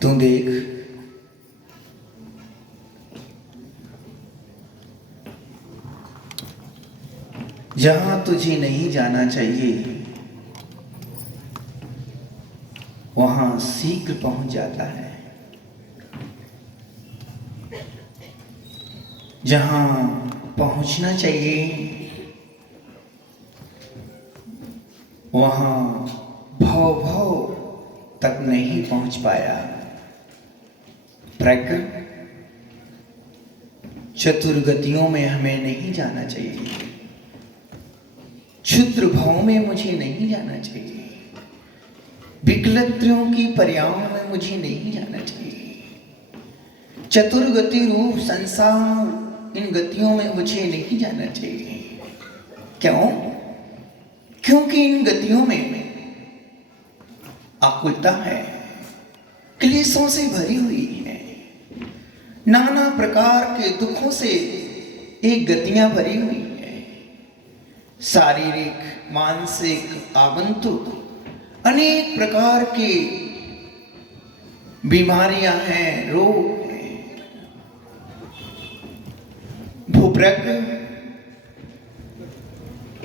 तू देख, जहां तुझे नहीं जाना चाहिए वहां शीघ्र पहुंच जाता है। जहां पहुंचना चाहिए वहां भव भव तक नहीं पहुंच पाया। प्रज्ञ, चतुर्गतियों में हमें नहीं जाना चाहिए। क्षुद्र भाव में मुझे नहीं जाना चाहिए। विकलत्रियों की पर्यायों में मुझे नहीं जाना चाहिए। चतुर्गति रूप संसार, इन गतियों में मुझे नहीं जाना चाहिए। क्यों? क्योंकि इन गतियों में आकुलता है, क्लेशों से भरी हुई है, नाना प्रकार के दुखों से एक गतियां भरी हुई है। शारीरिक, मानसिक, आगंतुक अनेक प्रकार की बीमारियां हैं, रोग हैं। भूप्रज्ञ,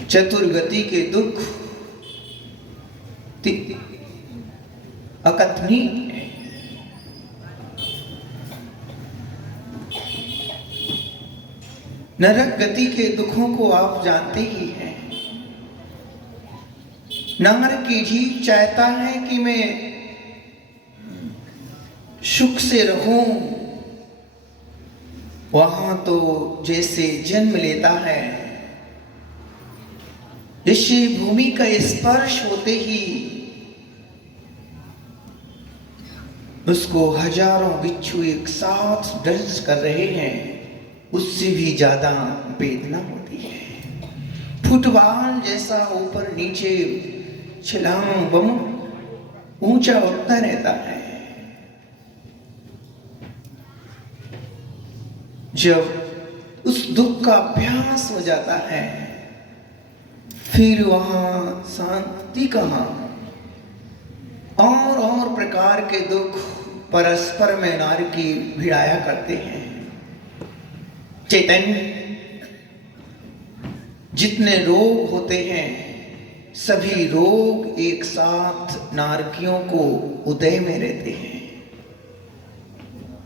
चतुर्गति के दुख अकथनीय है। नरक गति के दुखों को आप जानते ही हैं। नरक की जीव चाहता है कि मैं सुख से रहूं। वहां तो जैसे जन्म लेता है, जैसे भूमि का स्पर्श होते ही उसको हजारों बिच्छू एक साथ दंश कर रहे हैं, उससे भी ज्यादा वेदना होती है। फुटबॉल जैसा ऊपर नीचे छलांग बम ऊंचा उठता रहता है। जब उस दुख का अभ्यास हो जाता है, फिर वहां शांति कहां। और प्रकार के दुख परस्पर में नारी की भिड़ाया करते हैं। चैतन्य, जितने रोग होते हैं सभी रोग एक साथ नारकियों को उदय में रहते हैं।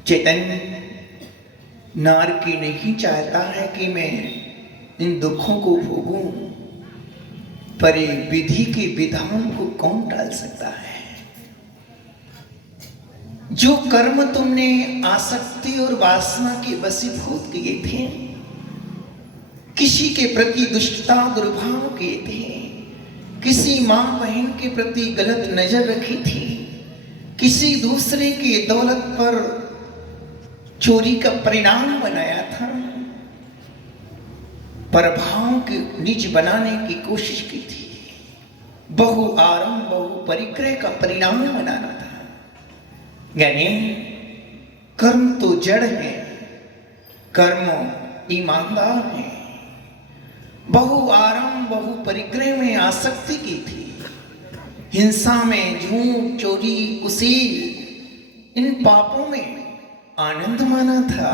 चैतन्य नारकी नहीं चाहता है कि मैं इन दुखों को भोगूं, पर विधि के विधान को कौन टाल सकता है? जो कर्म तुमने आसक्ति और वासना के वशीभूत किए थे, किसी के प्रति दुष्टता दुर्भाव किए थे, किसी मां बहन के प्रति गलत नजर रखी थी, किसी दूसरे की दौलत पर चोरी का परिणाम बनाया था, प्रभाव के निज बनाने की कोशिश की थी, बहु आरंभ बहु परिक्रय का परिणाम बनाना था। यानी कर्म तो जड़ है, कर्म ईमानदार है। बहु आरंभ बहु परिक्रय में आसक्ति की थी, हिंसा में, झूठ, चोरी, कुसील, इन पापों में आनंद माना था,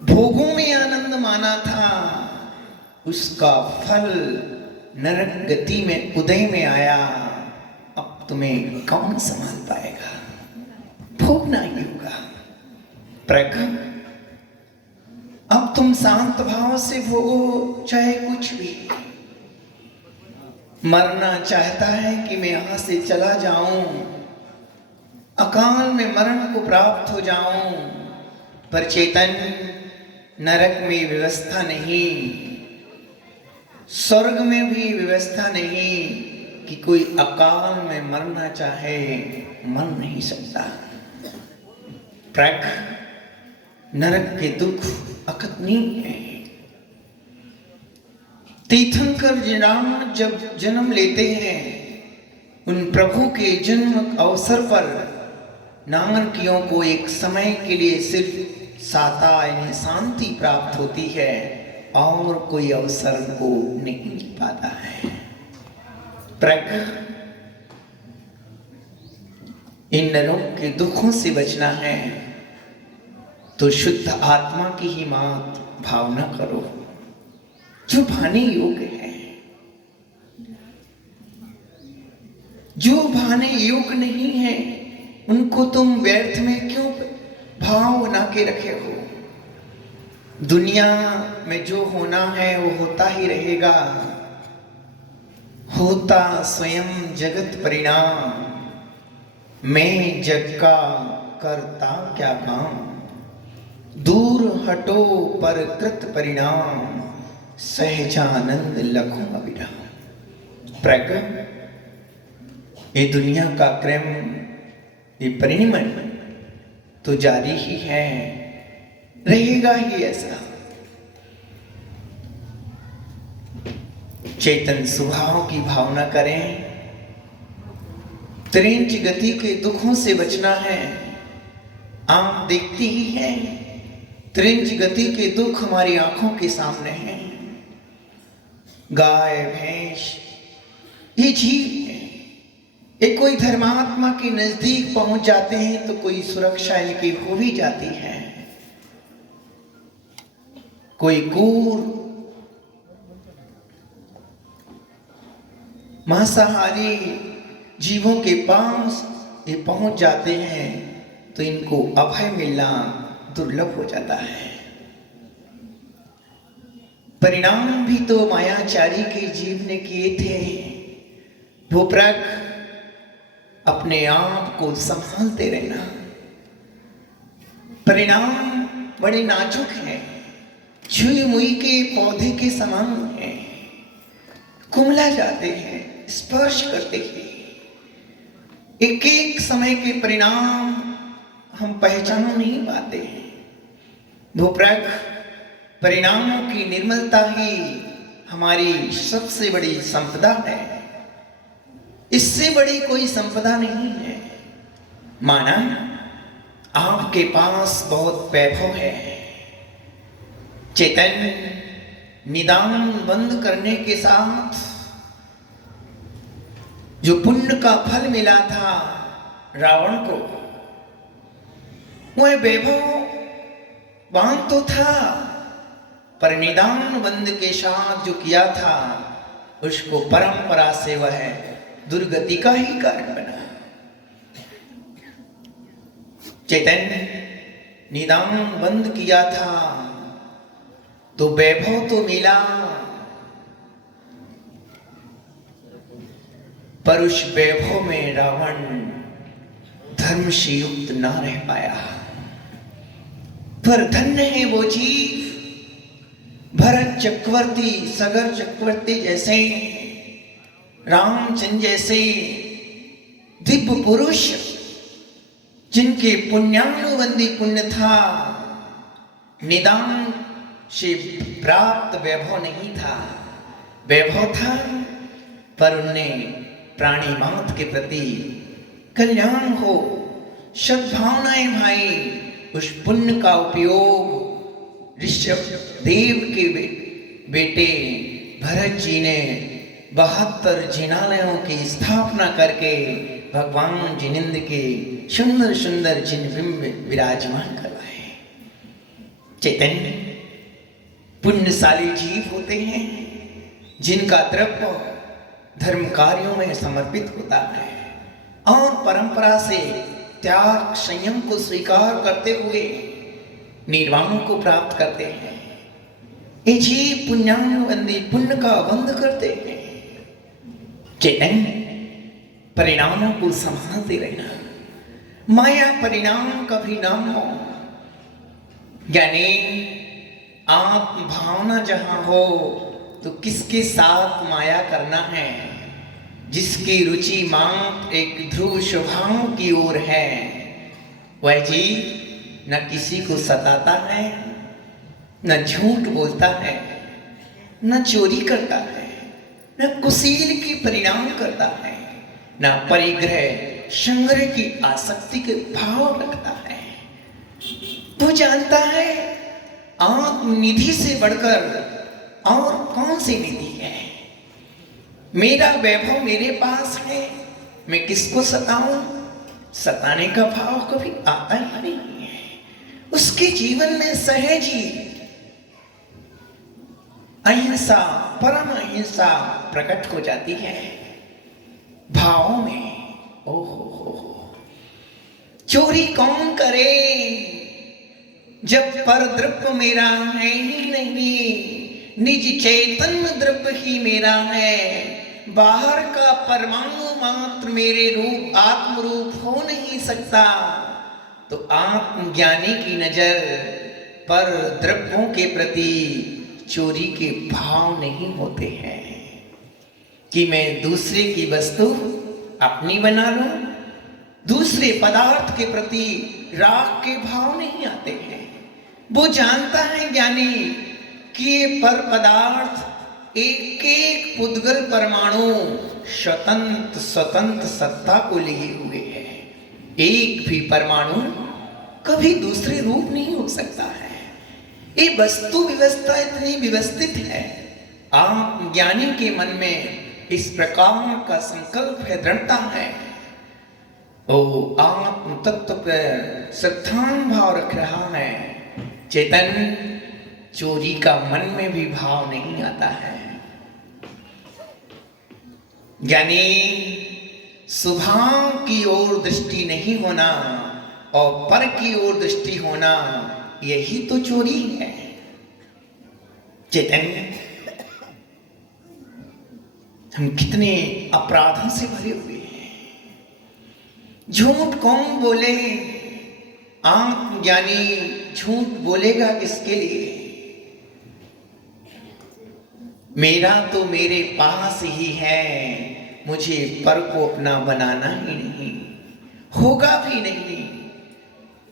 भोगों में आनंद माना था। उसका फल नरक गति में उदय में आया। अब तुम्हें कौन संभाल पाएगा? भोगना ही होगा। प्रज्ञ, अब तुम शांत भाव से भोगो चाहे कुछ भी। मरना चाहता है कि मैं यहां से चला जाऊं, अकाल में मरण को प्राप्त हो जाऊं, पर चैतन्य नरक में व्यवस्था नहीं, स्वर्ग में भी व्यवस्था नहीं, कि कोई अकाल में मरना चाहे मर नहीं सकता। प्रग नरक के दुख अकथनीय है। तीर्थंकर जी राम जब जन्म लेते हैं, उन प्रभु के जन्म अवसर पर नामर्कियों को एक समय के लिए सिर्फ साता यानी शांति प्राप्त होती है और कोई अवसर को नहीं मिल पाता है। प्रग इन नरों के दुखों से बचना है तो शुद्ध आत्मा की ही मात भावना करो, जो भाने योग्य है। जो भाने योग्य नहीं है उनको तुम व्यर्थ में क्यों भाव बना के रखे हो। दुनिया में जो होना है वो होता ही रहेगा, होता स्वयं जगत परिणाम। मैं जग का करता क्या काम, दूर हटो पर कृत परिणाम। सहजानंद लखों अविराम। प्रग ये दुनिया का क्रम, ये परिणमन तो जारी ही है, रहेगा ही ऐसा। चेतन स्वभाव की भावना करें। त्रिंच गति के दुखों से बचना है। आप देखती ही हैं, त्रिंच गति के दुख हमारी आंखों के सामने हैं। गाय भैंस ये जीव है, ये कोई धर्मात्मा के नजदीक पहुंच जाते हैं तो कोई सुरक्षा इनकी हो भी जाती है। कोई क्रूर मांसाहारी जीवों के पास ये पहुंच जाते हैं तो इनको अभय मिलना दुर्लभ हो जाता है। परिणाम भी तो मायाचारी के जीव ने किए थे। वो प्रग अपने आप को संभालते रहना। परिणाम बड़े नाजुक हैं, छुई मुई के पौधे के समान हैं, कुमला जाते हैं, स्पर्श करते हैं। एक एक समय के परिणाम हम पहचान नहीं पाते हैं। वो प्रग परिणामों की निर्मलता ही हमारी सबसे बड़ी संपदा है। इससे बड़ी कोई संपदा नहीं है। माना आपके पास बहुत वैभव है, चेतन निदान बंद करने के साथ जो पुण्य का फल मिला था रावण को, वह वैभव वान तो था, पर निदान बंद के साथ जो किया था उसको परंपरा से वह दुर्गति का ही कारण बना। चैतन्य निदान बंद किया था तो वैभव तो मिला, पर उस वैभव में रावण धर्म से युक्त ना रह पाया। पर धन्य है वो जीव, भरत चक्रवर्ती, सगर चक्रवर्ती जैसे, रामचंद्र जैसे दिव्य पुरुष, जिनके पुण्यानुबंधी पुण्य था। निदान से प्राप्त वैभव नहीं था, वैभव था पर उनने प्राणी मात्र के प्रति कल्याण हो, सद्भावनाएं भाई, उस पुण्य का उपयोग ऋषभ देव के बेटे भरत जी ने 72 जिनालयों की स्थापना करके भगवान जिनेंद्र के सुंदर सुंदर जिन बिंब विराजमान करवाए। चैतन्य पुण्यशाली जीव होते हैं जिनका द्रव्य धर्म कार्यों में समर्पित होता है और परंपरा से त्याग संयम को स्वीकार करते हुए निर्वाण को प्राप्त करते हैं। ये जीव पुण्यानुबंधी पुण्य का बंध करते हैं। चैतन्य परिणामों को संभालते रहना। माया परिणाम कभी नाम हो, यानी आत्म भावना जहां हो तो किसके साथ माया करना है जिसकी रुचि मात्र एक ध्रुव स्वभाव की ओर है, वह जीव न किसी को सताता है, न झूठ बोलता है, न चोरी करता है, न कुशील की परिणाम करता है, न परिग्रह संग्रह की आसक्ति के भाव रखता है। वो जानता है आत्मनिधि से बढ़कर और कौन सी निधि है। मेरा वैभव मेरे पास है, मैं किसको सताऊं? सताने का भाव कभी आता ही नहीं है। उसके जीवन में सहज ही अहिंसा, परम अहिंसा प्रकट हो जाती है भावों में। ओहो, चोरी कौन करे जब पर द्रव्य मेरा है ही नहीं, निज चैतन्य द्रव्य ही मेरा है। बाहर का परमाणु मात्र मेरे रूप आत्म रूप हो नहीं सकता। तो आत्मज्ञानी की नजर पर द्रव्यों के प्रति चोरी के भाव नहीं होते हैं कि मैं दूसरे की वस्तु अपनी बना लूं। दूसरे पदार्थ के प्रति राग के भाव नहीं आते हैं। वो जानता है ज्ञानी कि ये पर पदार्थ एक एक पुद्गल परमाणु स्वतंत्र स्वतंत्र सत्ता को लिए हुए है। एक भी परमाणु कभी दूसरे रूप नहीं हो सकता है। ये वस्तु व्यवस्था इतनी व्यवस्थित है। आप ज्ञानी के मन में इस प्रकार का संकल्प है, दृढ़ता है। ओ आत्म तत्व पर श्रद्धान भाव रख रहा है। चेतन चोरी का मन में भी भाव नहीं आता है। ज्ञानी स्वभाव की ओर दृष्टि नहीं होना और पर की ओर दृष्टि होना, यही तो चोरी है। चैतन्य, हम कितने अपराधों से भरे हुए हैं। झूठ कौन बोले? आत्मज्ञानी झूठ बोलेगा किसके लिए? मेरा तो मेरे पास ही है, मुझे पर को अपना बनाना ही नहीं। होगा भी नहीं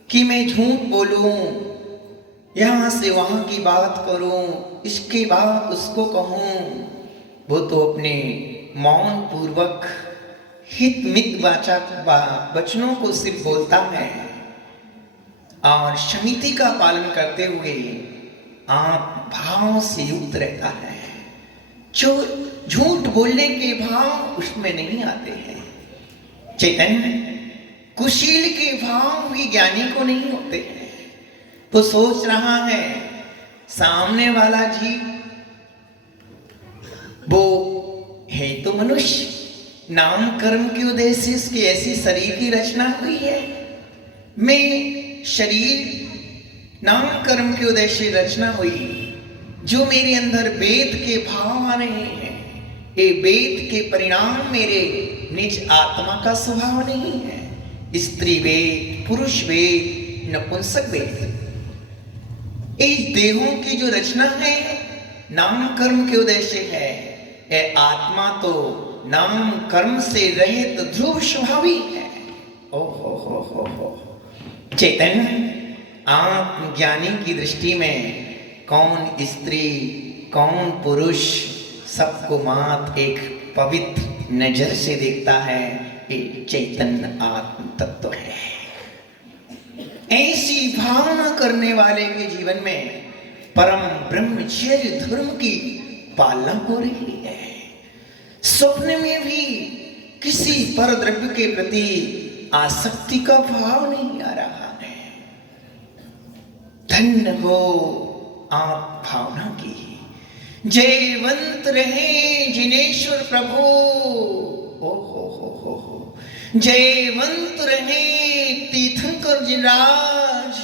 कि मैं झूठ बोलूं, यहां से वहां की बात करूं, इसके बाद उसको कहूं। वो तो अपने मौन पूर्वक हित मित वाचक वचनों को सिर्फ बोलता है और समिति का पालन करते हुए आप भाव से युक्त रहता है। जो झूठ बोलने के भाव उसमें नहीं आते हैं। चैतन्य कुशील के भाव भी ज्ञानी को नहीं होते हैं। तो सोच रहा है सामने वाला जीव वो है तो मनुष्य, नाम कर्म के उद्देश्य से इसकी ऐसी शरीर की रचना हुई है। मैं शरीर नाम कर्म के उद्देश्य से रचना हुई, जो मेरे अंदर वेद के भाव आ रहे हैं, ये वेद के परिणाम मेरे निज आत्मा का स्वभाव नहीं है। स्त्री वेद, पुरुष वेद, नपुंसक वेद, इस देहों की जो रचना है नाम कर्म के उद्देश्य है। यह आत्मा तो नाम कर्म से रहित ध्रुव स्वभावी है। हो चैतन्य आत्मज्ञानी की दृष्टि में कौन स्त्री कौन पुरुष, सबको मात्र एक पवित्र नजर से देखता है। एक चैतन्य आत्म तत्व है। ऐसी भावना करने वाले के जीवन में परम ब्रह्मचर्य धर्म की पालना हो रही है। स्वप्न में भी किसी पर द्रव्य के प्रति आसक्ति का भाव नहीं आ रहा है। धन्य हो आप भावना की। जयवंत रहे जिनेश्वर प्रभु। हो जयवंत रहे तीर्थंकर जिराज,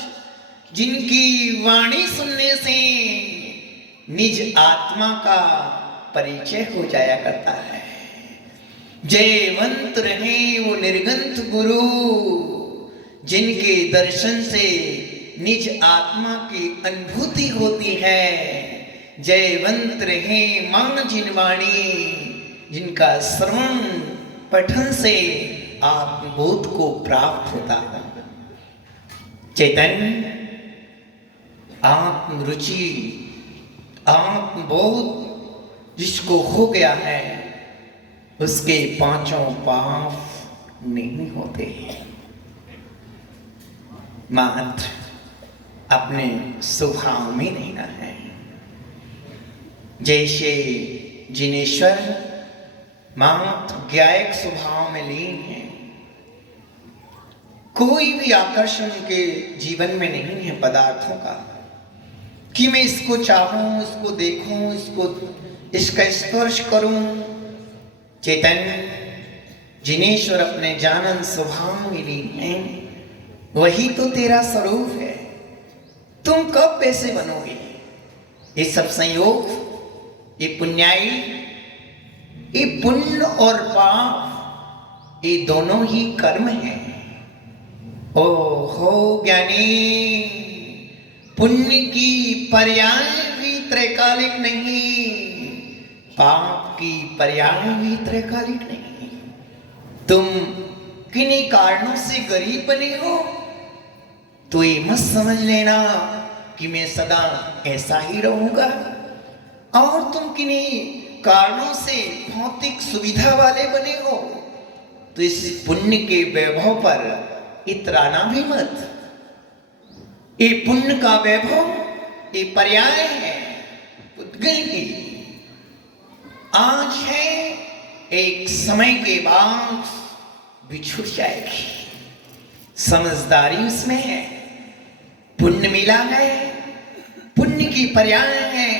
जिनकी वाणी सुनने से निज आत्मा का परिचय हो जाया करता है। जयवंत रहे वो निर्गंत गुरु, जिनके दर्शन से निज आत्मा की अनुभूति होती है। जयवंत रहे मान जिनवाणी, जिनका श्रवण पठन से आत्मबोध को प्राप्त होता है। चैतन्य आत्मरुचि आत्मबोध जिसको हो गया है उसके पांचों पाप नहीं होते। मात्र अपने स्वभाव में रहना है। जैसे जिनेश्वर मात्र ज्ञायक स्वभाव में लीन है, कोई भी आकर्षण के जीवन में नहीं है पदार्थों का कि मैं इसको चाहूं, इसको देखूं, इसका स्पर्श करूं। चैतन्य जिनेश्वर अपने जानन स्वभाव में लीन है, वही तो तेरा स्वरूप है। तुम कब वैसे बनोगे? ये सब संयोग, ये पुण्याई, ये पुण्य और पाप, ये दोनों ही कर्म है। ओ हो ज्ञानी, पुण्य की पर्याय भी त्रैकालिक नहीं, पाप की पर्याय भी त्रैकालिक नहीं। तुम किन्हीं कारणों से गरीब बने हो तो ये मत समझ लेना कि मैं सदा ऐसा ही रहूंगा, और तुम किन्हीं कारणों से भौतिक सुविधा वाले बने हो तो इस पुण्य के वैभव पर इतराना भी मत। ये पुण्य का वैभव ये पर्याय है पुद्गल की। आज है, एक समय के बाद बिछुड़ जाएगी। समझदारी उसमें है। पुण्य मिला है, पुण्य की पर्याय है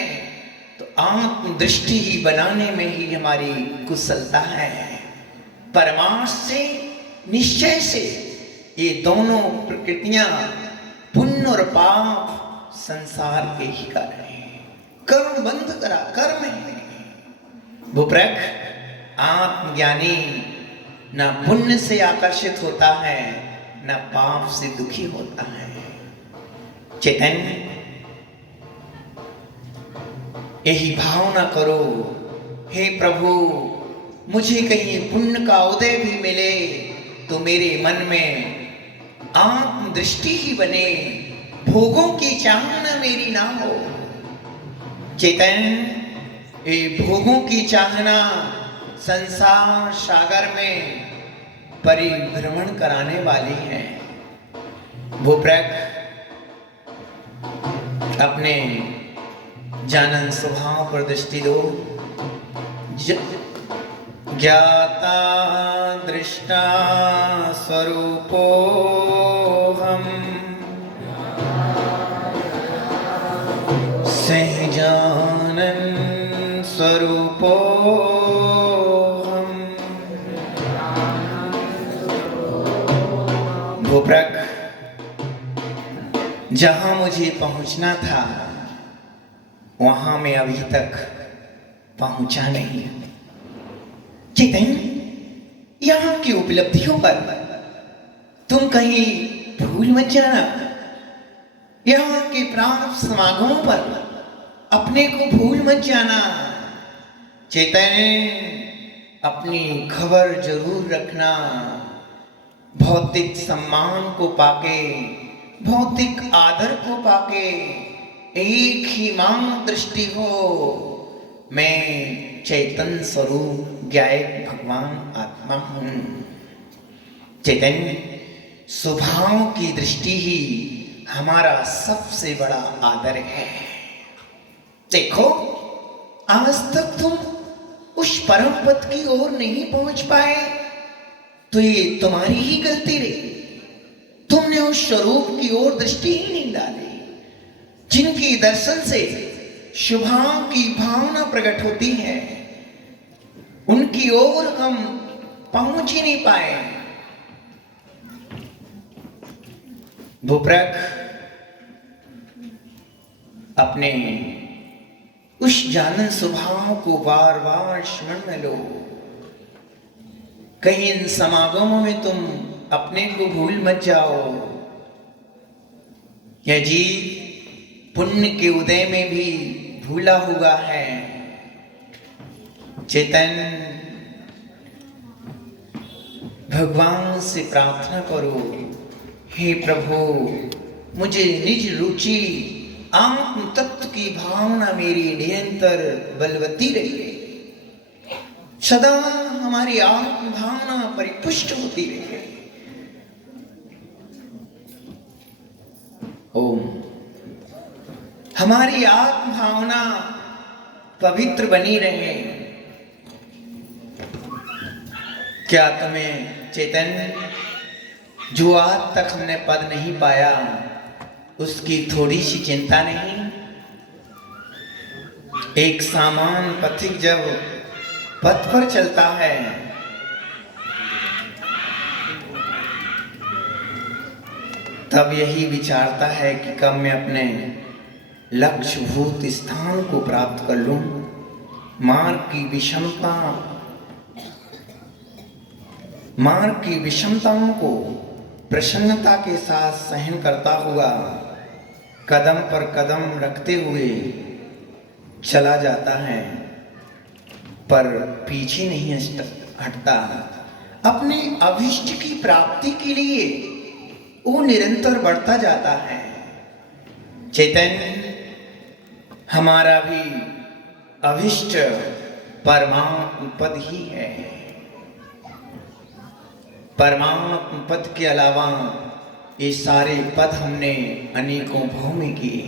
तो आत्मदृष्टि ही बनाने में ही हमारी कुशलता है। परमार्थ से, निश्चय से ये दोनों प्रकृतियां, पुण्य और पाप, संसार के ही कारण है। कर्म बंद करा, कर्म है। भूप्रक आत्मज्ञानी न पुण्य से आकर्षित होता है न पाप से दुखी होता है। चैतन्य यही भावना करो, हे प्रभु मुझे कहीं पुण्य का उदय भी मिले तो मेरे मन में आत्मदृष्टि ही बने, भोगों की चाहना मेरी ना हो। चैतन्य ये भोगों की चाहना संसार सागर में परिभ्रमण कराने वाली है। भूप्रक अपने जानन स्वभाव पर दृष्टि दो। ज्ञाता दृष्टा स्वरूपो हम सहजानन स्वरूपो हम। भूप्रक जहां मुझे पहुंचना था वहां मैं अभी तक पहुंचा नहीं। चैतन्य यहां की उपलब्धियों पर तुम कहीं भूल मत जाना। यहां के प्राप्त समागमों पर अपने को भूल मत जाना। चैतन्य अपनी खबर जरूर रखना। भौतिक सम्मान को पाके, भौतिक आदर को पाके एक ही मांग दृष्टि हो, मैं चैतन्य स्वरूप ज्ञायक भगवान आत्मा हूं। चैतन्य स्वभाव की दृष्टि ही हमारा सबसे बड़ा आदर है। देखो आज तक तुम उस परम पद की ओर नहीं पहुंच पाए तो ये तुम्हारी ही गलती रही। तुमने उस स्वरूप की ओर दृष्टि ही नहीं डाली जिनकी दर्शन से शुभाओं की भावना प्रकट होती है। उनकी ओर हम पहुंच ही नहीं पाए। भूप्रक अपने उस जानन स्वभाव को बार बार स्मरण में लो। कहीं इन समागमों में तुम अपने को भूल मत जाओ। यह जीव पुण्य के उदय में भी भूला हुआ है। चैतन्य भगवान से प्रार्थना करो, हे प्रभु मुझे निज रुचि आत्म तत्व की भावना मेरी निरंतर बलवती रहे, सदा हमारी आत्म भावना परिपुष्ट होती रहे। ओम हमारी आत्म भावना पवित्र बनी रहे। क्या तुम्हें चैतन्य जो आज तक हमने पद नहीं पाया उसकी थोड़ी सी चिंता नहीं? एक सामान्य पथिक जब पथ पर चलता है तब यही विचारता है कि कब मैं अपने लक्ष्य भूत स्थान को प्राप्त कर लूं। मार्ग की विषमताओं को प्रसन्नता के साथ सहन करता हुआ कदम पर कदम रखते हुए चला जाता है, पर पीछे नहीं हटता। अपने अभिष्ट की प्राप्ति के लिए वो निरंतर बढ़ता जाता है। चैतन्य हमारा भी अभिष्ट परमात्म पद ही है। परमात्म पद के अलावा ये सारे पद हमने अनेकों भाव में किए,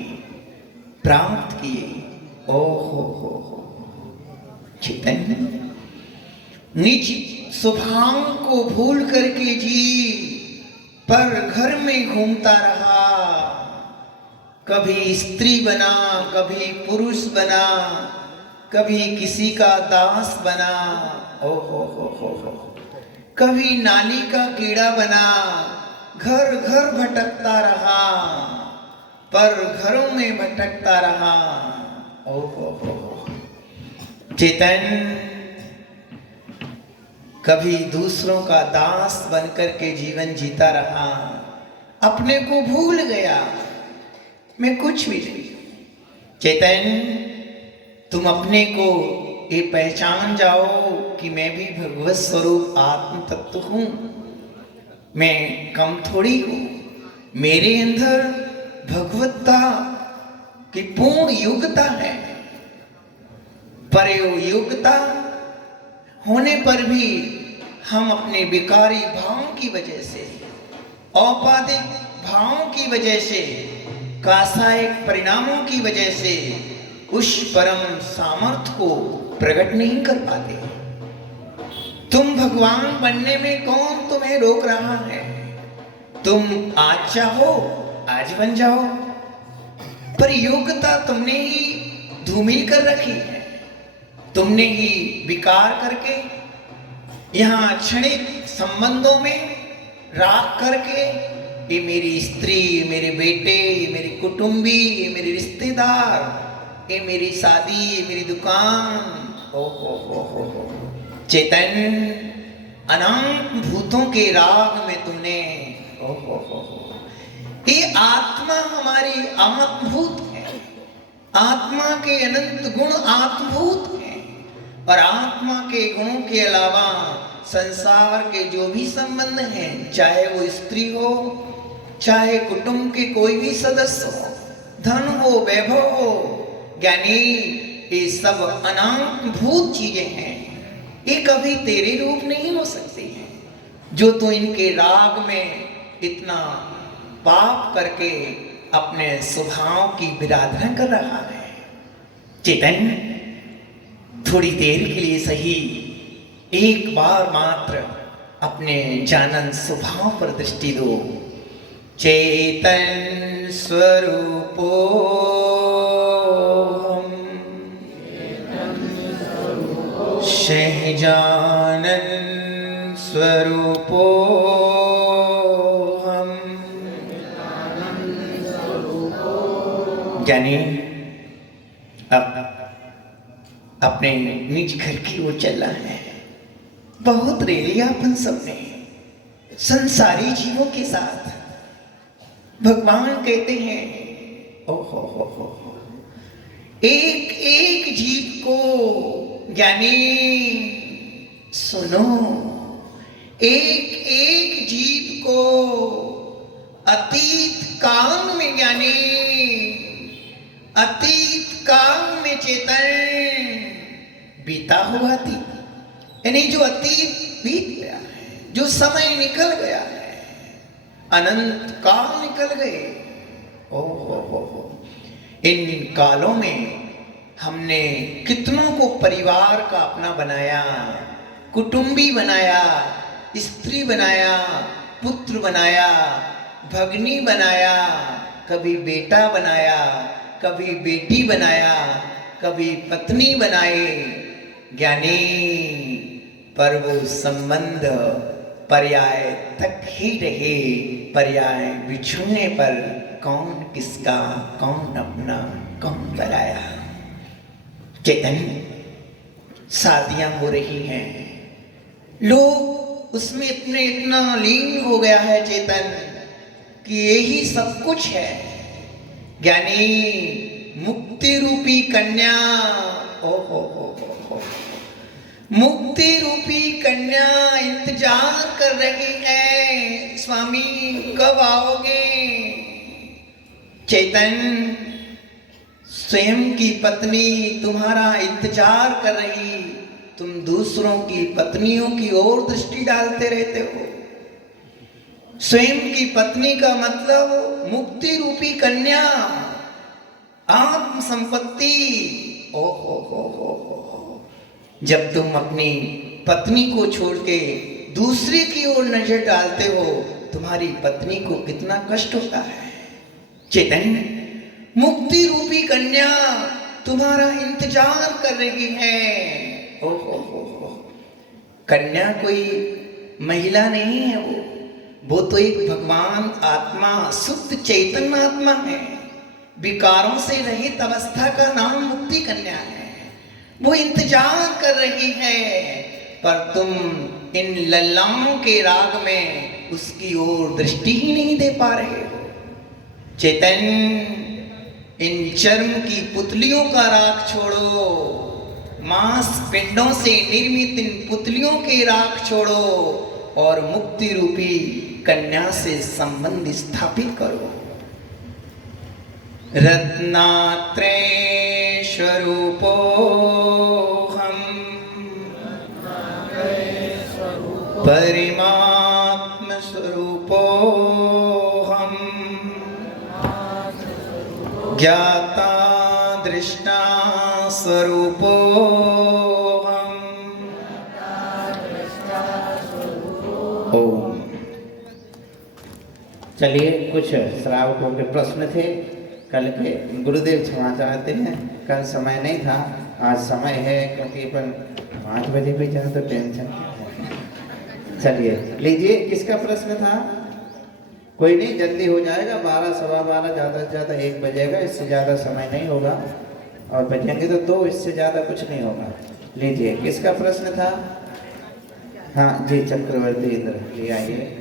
प्राप्त किए। ओ हो चैतन्य निज स्वभाव को भूल करके जी पर घर में घूमता रहा, कभी स्त्री बना, कभी पुरुष बना, कभी किसी का दास बना। ओ हो कभी नाली का कीड़ा बना, घर घर भटकता रहा, पर घरों में भटकता रहा। ओ हो चैतन्य कभी दूसरों का दास बनकर के जीवन जीता रहा, अपने को भूल गया मैं कुछ भी नहीं। चैतन्य तुम अपने को ये पहचान जाओ कि मैं भी भगवत स्वरूप आत्म तत्व हूं, मैं कम थोड़ी हूं। मेरे अंदर भगवत्ता की पूर्ण योग्यता है, पर योग्यता होने पर भी हम अपने विकारी भावों की वजह से, औपाधिक भावों की वजह से, कासायिक परिणामों की वजह से उस परम सामर्थ्य को प्रकट नहीं कर पाते। तुम भगवान बनने में कौन तुम्हें रोक रहा है? तुम आज चाहो आज बन जाओ, पर योग्यता तुमने ही धूमिल कर रखी है। तुमने ही विकार करके यहाँ क्षणिक संबंधों में राग करके, ये मेरी स्त्री, ये मेरे बेटे, ये मेरी कुटुंबी, ये मेरे रिश्तेदार, ये मेरी शादी, ये मेरी दुकान। ओ हो चैतन्य अनंत भूतों के राग में तुमने ये आत्मा हमारी आत्मभूत है। आत्मा के अनंत गुण आत्मभूत हैं, और आत्मा के गुणों के अलावा संसार के जो भी संबंध हैं, चाहे वो स्त्री हो, चाहे कुटुंब के कोई भी सदस्य हो, धन हो, वैभव हो, ज्ञानी, ये सब अनंत भूत चीजें हैं। ये कभी तेरे रूप नहीं हो सकती हैं, जो तू इनके राग में इतना पाप करके अपने स्वभाव की विराधना कर रहा है। चैतन्य थोड़ी देर के लिए सही एक बार मात्र अपने जानन स्वभाव पर दृष्टि दो। चैतन्य स्वरूपो सहजानन स्वरूपो हम। यानी अब अपने निज घर की ओर चलना है। बहुत रेलियापन सबने संसारी जीवों के साथ। भगवान कहते हैं ओ हो एक एक जीव को ज्ञानी सुनो, एक एक जीव को अतीत काल में ज्ञानी, अतीत काल में चेतन बीता हुआ थी, यानी जो अतीत बीत गया है, जो समय निकल गया है, अनंत काल निकल गए। ओ हो, इन कालों में हमने कितनों को परिवार का अपना बनाया, कुटुंबी बनाया, स्त्री बनाया, पुत्र बनाया, भगनी बनाया, कभी बेटा बनाया, कभी बेटी बनाया, कभी पत्नी बनाए ज्ञानी, पर वो संबंध पर्याय तक ही रहे। पर्याय बिछुने पर कौन किसका, कौन अपना, कौन पराया। चेतन, शादियां हो रही हैं, लोग उसमें इतना लीन हो गया है चेतन कि यही सब कुछ है। ज्ञानी मुक्ति रूपी कन्या, ओ हो, मुक्ति रूपी कन्या इंतजार कर रही है, स्वामी कब आओगे। चेतन, स्वयं की पत्नी तुम्हारा इंतजार कर रही, तुम दूसरों की पत्नियों की ओर दृष्टि डालते रहते हो। स्वयं की पत्नी का मतलब मुक्ति रूपी कन्या, आत्म संपत्ति। ओ हो, जब तुम अपनी पत्नी को छोड़ के दूसरे की ओर नजर डालते हो, तुम्हारी पत्नी को कितना कष्ट होता है। चेतन, मुक्ति रूपी कन्या तुम्हारा इंतजार कर रही है। ओ हो, कन्या कोई महिला नहीं है, वो तो एक भगवान आत्मा, शुद्ध चैतन्य आत्मा है। विकारों से रहित अवस्था का नाम मुक्ति कन्या है। वो इंतजार कर रही है, पर तुम इन लल्लाओं के राग में उसकी ओर दृष्टि ही नहीं दे पा रहे हो। चेतन, इन चर्म की पुतलियों का राग छोड़ो, मांस पिंडों से निर्मित इन पुतलियों के राग छोड़ो और मुक्ति रूपी कन्या से संबंध स्थापित करो। रत्नात्रय स्वरूपो हम, परिमात्म स्वरूपो हम, ज्ञाता दृष्टा स्वरूपो हम। ओम। चलिए, कुछ श्रावकों के प्रश्न थे कल के। गुरुदेव क्षमा चाहते हैं, कल समय नहीं था, आज समय है, क्योंकि अपन 5 बजे भी जाए तो टेंशन क्या है। चलिए लीजिए, किसका प्रश्न था? कोई नहीं, जल्दी हो जाएगा। 12, सवा 12, ज़्यादा से ज़्यादा 1 बजेगा, इससे ज़्यादा समय नहीं होगा, और बजेंगे तो 2, इससे ज़्यादा कुछ नहीं होगा। लीजिए, किसका प्रश्न था? हाँ जी, चक्रवर्ती इंद्र, ले आइए।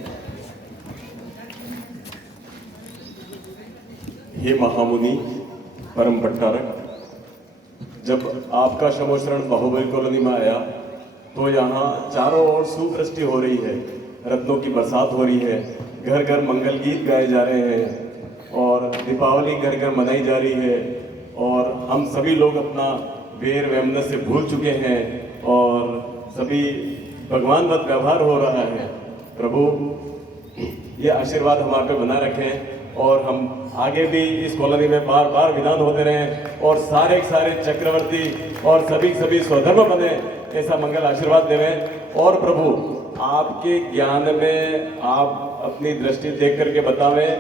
हे महामुनि परम भट्टारक, जब आपका शमोशरण बाहुबली कॉलोनी में आया तो यहाँ चारों ओर सुवृष्टि हो रही है, रत्नों की बरसात हो रही है, घर घर मंगल गीत गाए जा रहे हैं और दीपावली घर घर मनाई जा रही है, और हम सभी लोग अपना वेर वैमनस्य से भूल चुके हैं और सभी भगवानवत व्यवहार हो रहा है। प्रभु, ये आशीर्वाद हमारे पे बना रखें और हम आगे भी इस कॉलोनी में बार बार विधान होते रहें और सारे चक्रवर्ती और सभी स्वधर्म बने, ऐसा मंगल आशीर्वाद देवें। और प्रभु, आपके ज्ञान में आप अपनी दृष्टि देख करके बतावें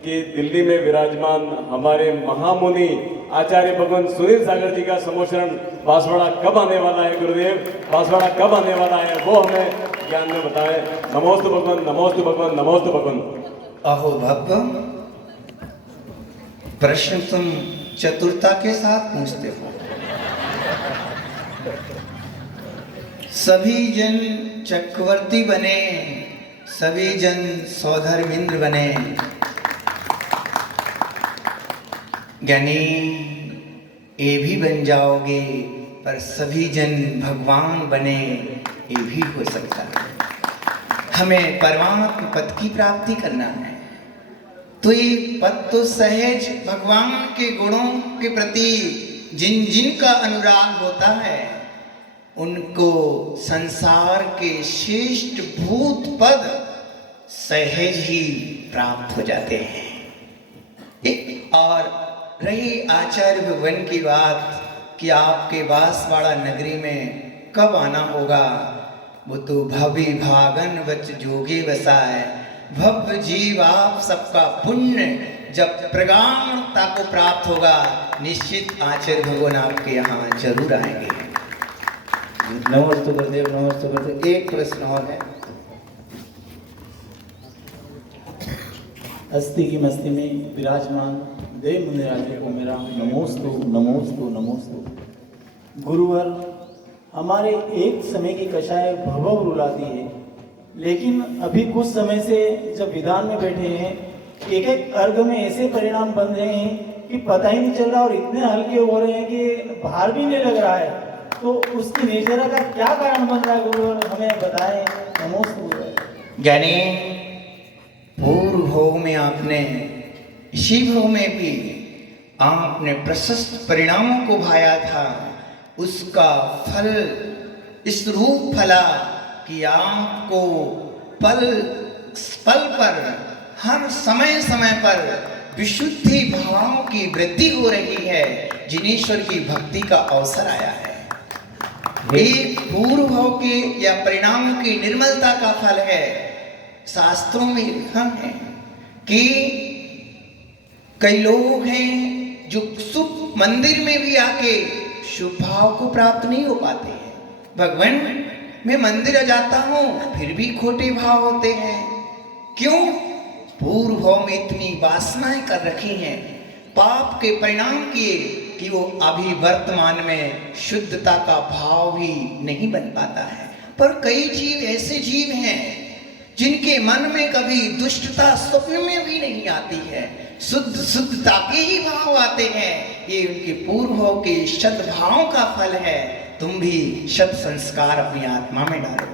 कि दिल्ली में विराजमान हमारे महामुनि आचार्य भगवान सुनील सागर जी का समोशरण बांसवाड़ा कब आने वाला है। गुरुदेव, बांसवाड़ा कब आने वाला है, वो हमें ज्ञान में बताएं। नमोस्तु भगवान, नमोस्तु भगवान, नमोस्तु भगवान। अहो भक्त, प्रश्न तुम चतुरता के साथ पूछते हो। सभी जन चक्रवर्ती बने, सभी जन सौधर्मिंद्र बने, ज्ञानी ये भी बन जाओगे, पर सभी जन भगवान बने, ये भी हो सकता है। हमें परमात्म पद की प्राप्ति करना है तो ये पद तो सहज भगवान के गुणों के प्रति जिन जिन का अनुराग होता है उनको संसार के श्रेष्ठ भूत पद सहज ही प्राप्त हो जाते हैं। एक और रही आचार्य भगवान की बात कि आपके बांसवाड़ा नगरी में कब आना होगा, वो तो भवि भागन वच जोगे बसाए, भव्य जीव आप सबका पुण्य जब प्रगाढ़ता को प्राप्त होगा, निश्चित आचार्य भगवान आपके यहाँ जरूर आएंगे। नमस्ते गुरुदेव, नमस्ते गुरुदेव। एक प्रश्न और है। अस्थि की मस्ती में विराजमान देव मुनिराजे को मेरा नमोस्तु नमोस्तु नमोस्तु। गुरुवर, हमारे एक समय की कषाय भवभ रुलाती है, लेकिन अभी कुछ समय से जब विधान में बैठे हैं एक एक अर्घ में ऐसे परिणाम बन रहे हैं कि पता ही नहीं चल रहा और इतने हल्के हो रहे हैं कि भार भी नहीं लग रहा है। तो उसकी निर्जरा का क्या कारण बन रहा है गुरुवर, हमें बताएं। नमोस्तु गुरुवर। ज्ञानी, पूर्व भोग में आपने, इसी भोग में भी आपने प्रशस्त परिणामों को भाया था, उसका फल इस रूप फला कि आपको पल पल पर हर समय समय पर विशुद्धि भावों की वृद्धि हो रही है, जिनेश्वर की भक्ति का अवसर आया है। एक पूर्व भाव के या परिणाम की निर्मलता का फल है। शास्त्रों में लिखा है कि कई लोग हैं जो शुभ मंदिर में भी आके शुभ भाव को प्राप्त नहीं हो पाते हैं। भगवान, मैं मंदिर जाता हूं फिर भी खोटे भाव होते हैं। क्यों? पूर्व भाव में इतनी वासनाएं कर रखी हैं, पाप के परिणाम किए कि वो अभी वर्तमान में शुद्धता का भाव भी नहीं बन पाता है। पर कई जीव ऐसे जीव हैं जिनके मन में कभी दुष्टता स्वप्न में भी नहीं आती है, शुद्धता के ही भाव आते हैं। ये उनके पूर्व भाव के सद्भाव का फल है। तुम भी सत् संस्कार अपनी आत्मा में डालो।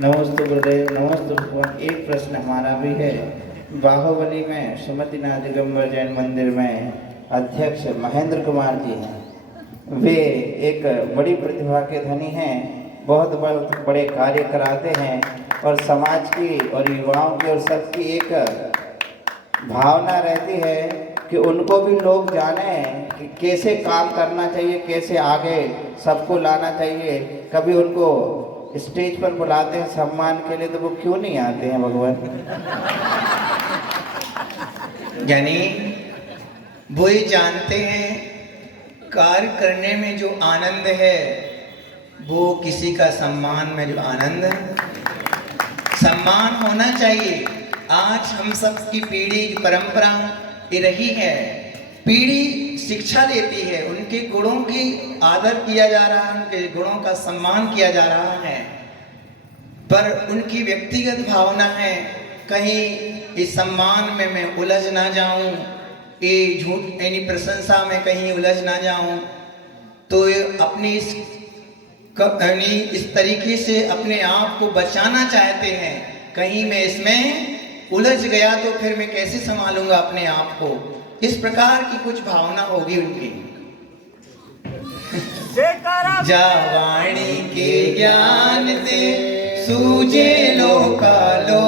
नमस्ते गुरुदेव, नमस्ते भगवान। एक प्रश्न हमारा भी है। बाहुबली में सुमतिनाथ दिगंबर जैन मंदिर में अध्यक्ष महेंद्र कुमार जी हैं। वे एक बड़ी प्रतिभा के धनी हैं, बहुत बड़े कार्य कराते हैं और समाज की और युवाओं की और सबकी एक भावना रहती है कि उनको भी लोग जाने कि कैसे काम करना चाहिए, कैसे आगे सबको लाना चाहिए। कभी उनको स्टेज पर बुलाते हैं सम्मान के लिए, तो वो क्यों नहीं आते हैं भगवान? यानी वो ये जानते हैं कार्य करने में जो आनंद है वो किसी का सम्मान में जो आनंद है, सम्मान होना चाहिए। आज हम सब की पीढ़ी की परंपरा ये रही है, पीढ़ी शिक्षा लेती है, उनके गुणों की आदर किया जा रहा है, उनके गुणों का सम्मान किया जा रहा है, पर उनकी व्यक्तिगत भावना है कहीं इस सम्मान में मैं उलझ ना जाऊं, ये झूठ यानी प्रशंसा में कहीं उलझ ना जाऊं, तो अपनी इस तरीके से अपने आप को बचाना चाहते हैं। कहीं मैं इसमें उलझ गया तो फिर मैं कैसे संभालूंगा अपने आप को, इस प्रकार की कुछ भावना होगी उनकी। जा वाणी के ज्ञान से सूझे लोका लो